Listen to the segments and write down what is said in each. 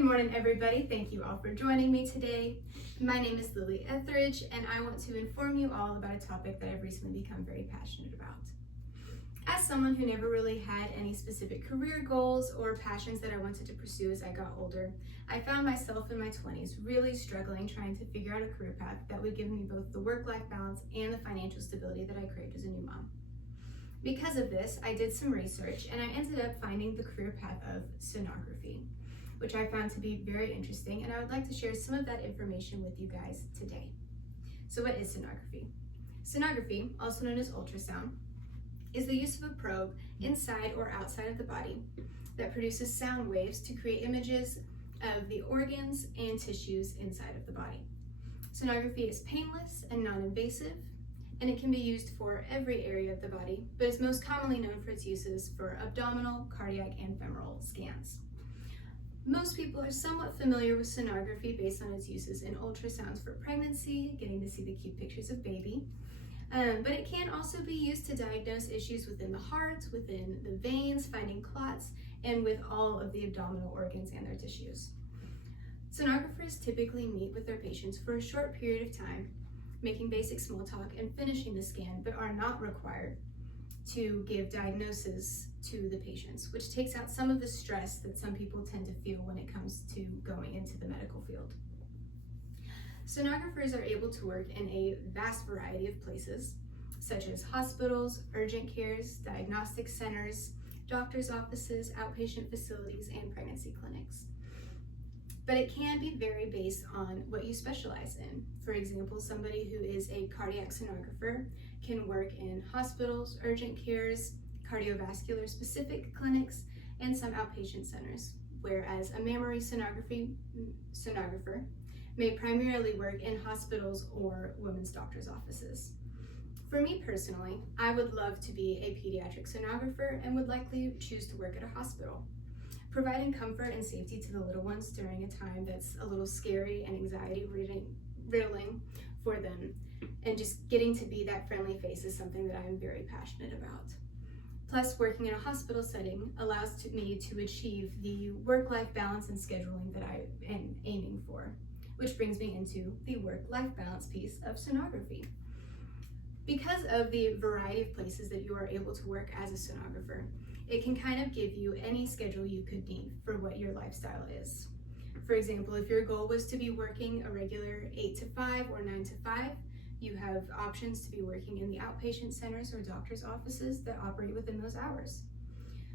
Good morning, everybody. Thank you all for joining me today. My name is Lily Etheridge, and I want to inform you all about a topic that I've recently become very passionate about. As someone who never really had any specific career goals or passions that I wanted to pursue as I got older, I found myself in my 20s really struggling trying to figure out a career path that would give me both the work-life balance and the financial stability that I craved as a new mom. Because of this, I did some research and I ended up finding the career path of sonography, which I found to be very interesting, and I would like to share some of that information with you guys today. So what is sonography? Sonography, also known as ultrasound, is the use of a probe inside or outside of the body that produces sound waves to create images of the organs and tissues inside of the body. Sonography is painless and non-invasive, and it can be used for every area of the body, but is most commonly known for its uses for abdominal, cardiac, and femoral scans. Most people are somewhat familiar with sonography based on its uses in ultrasounds for pregnancy, getting to see the cute pictures of baby, but it can also be used to diagnose issues within the heart, within the veins, finding clots, and with all of the abdominal organs and their tissues. Sonographers typically meet with their patients for a short period of time, making basic small talk and finishing the scan, but are not required to give diagnosis to the patients, which takes out some of the stress that some people tend to feel when it comes to going into the medical field. Sonographers are able to work in a vast variety of places, such as hospitals, urgent cares, diagnostic centers, doctor's offices, outpatient facilities, and pregnancy clinics. But it can be very based on what you specialize in. For example, somebody who is a cardiac sonographer can work in hospitals, urgent cares, cardiovascular specific clinics, and some outpatient centers, whereas a mammary sonographer may primarily work in hospitals or women's doctor's offices. For me personally, I would love to be a pediatric sonographer and would likely choose to work at a hospital. Providing comfort and safety to the little ones during a time that's a little scary and anxiety-riddling for them, and just getting to be that friendly face is something that I'm very passionate about. Plus, working in a hospital setting allows me to achieve the work-life balance and scheduling that I am aiming for, which brings me into the work-life balance piece of sonography. Because of the variety of places that you are able to work as a sonographer, it can kind of give you any schedule you could need for what your lifestyle is. For example, if your goal was to be working a regular 8 to 5 or 9 to 5, you have options to be working in the outpatient centers or doctor's offices that operate within those hours.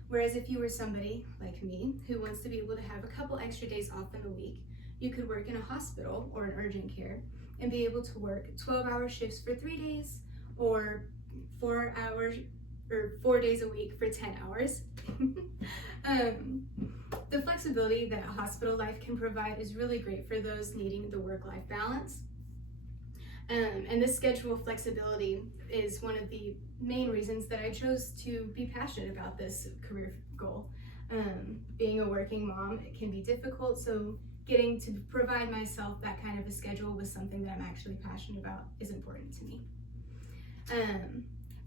Whereas if you were somebody like me who wants to be able to have a couple extra days off in the week, you could work in a hospital or an urgent care and be able to work 12-hour shifts for 3 days or 4 hours or 4 days a week for 10 hours. The flexibility that hospital life can provide is really great for those needing the work-life balance. And this schedule flexibility is one of the main reasons that I chose to be passionate about this career goal. Being a working mom, it can be difficult, so getting to provide myself that kind of a schedule with something that I'm actually passionate about is important to me.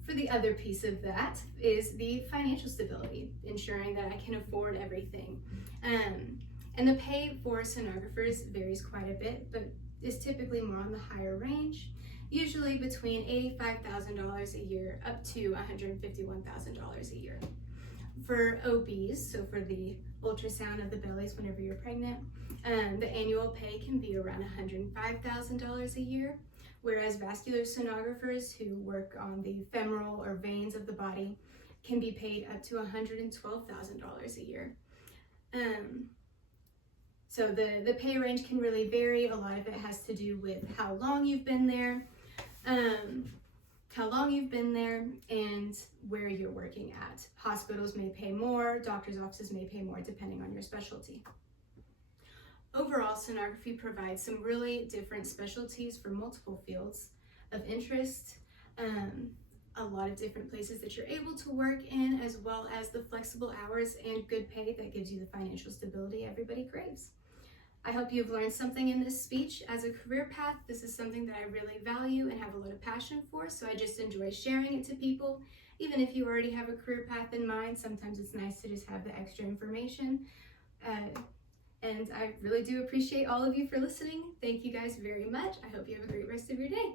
For the other piece of that is the financial stability, ensuring that I can afford everything. And the pay for sonographers varies quite a bit, but is typically more on the higher range, usually between $85,000 a year up to $151,000 a year. For OBs, so for the ultrasound of the bellies whenever you're pregnant, the annual pay can be around $105,000 a year, whereas vascular sonographers who work on the femoral or veins of the body can be paid up to $112,000 a year. So the pay range can really vary. A lot of it has to do with how long you've been there, and where you're working at. Hospitals may pay more, doctor's offices may pay more depending on your specialty. Overall, sonography provides some really different specialties for multiple fields of interest, a lot of different places that you're able to work in, as well as the flexible hours and good pay that gives you the financial stability everybody craves. I hope you've learned something in this speech. As a career path, this is something that I really value and have a lot of passion for, so I just enjoy sharing it to people. Even if you already have a career path in mind, sometimes it's nice to just have the extra information. And And I really do appreciate all of you for listening. Thank you guys very much. I hope you have a great rest of your day.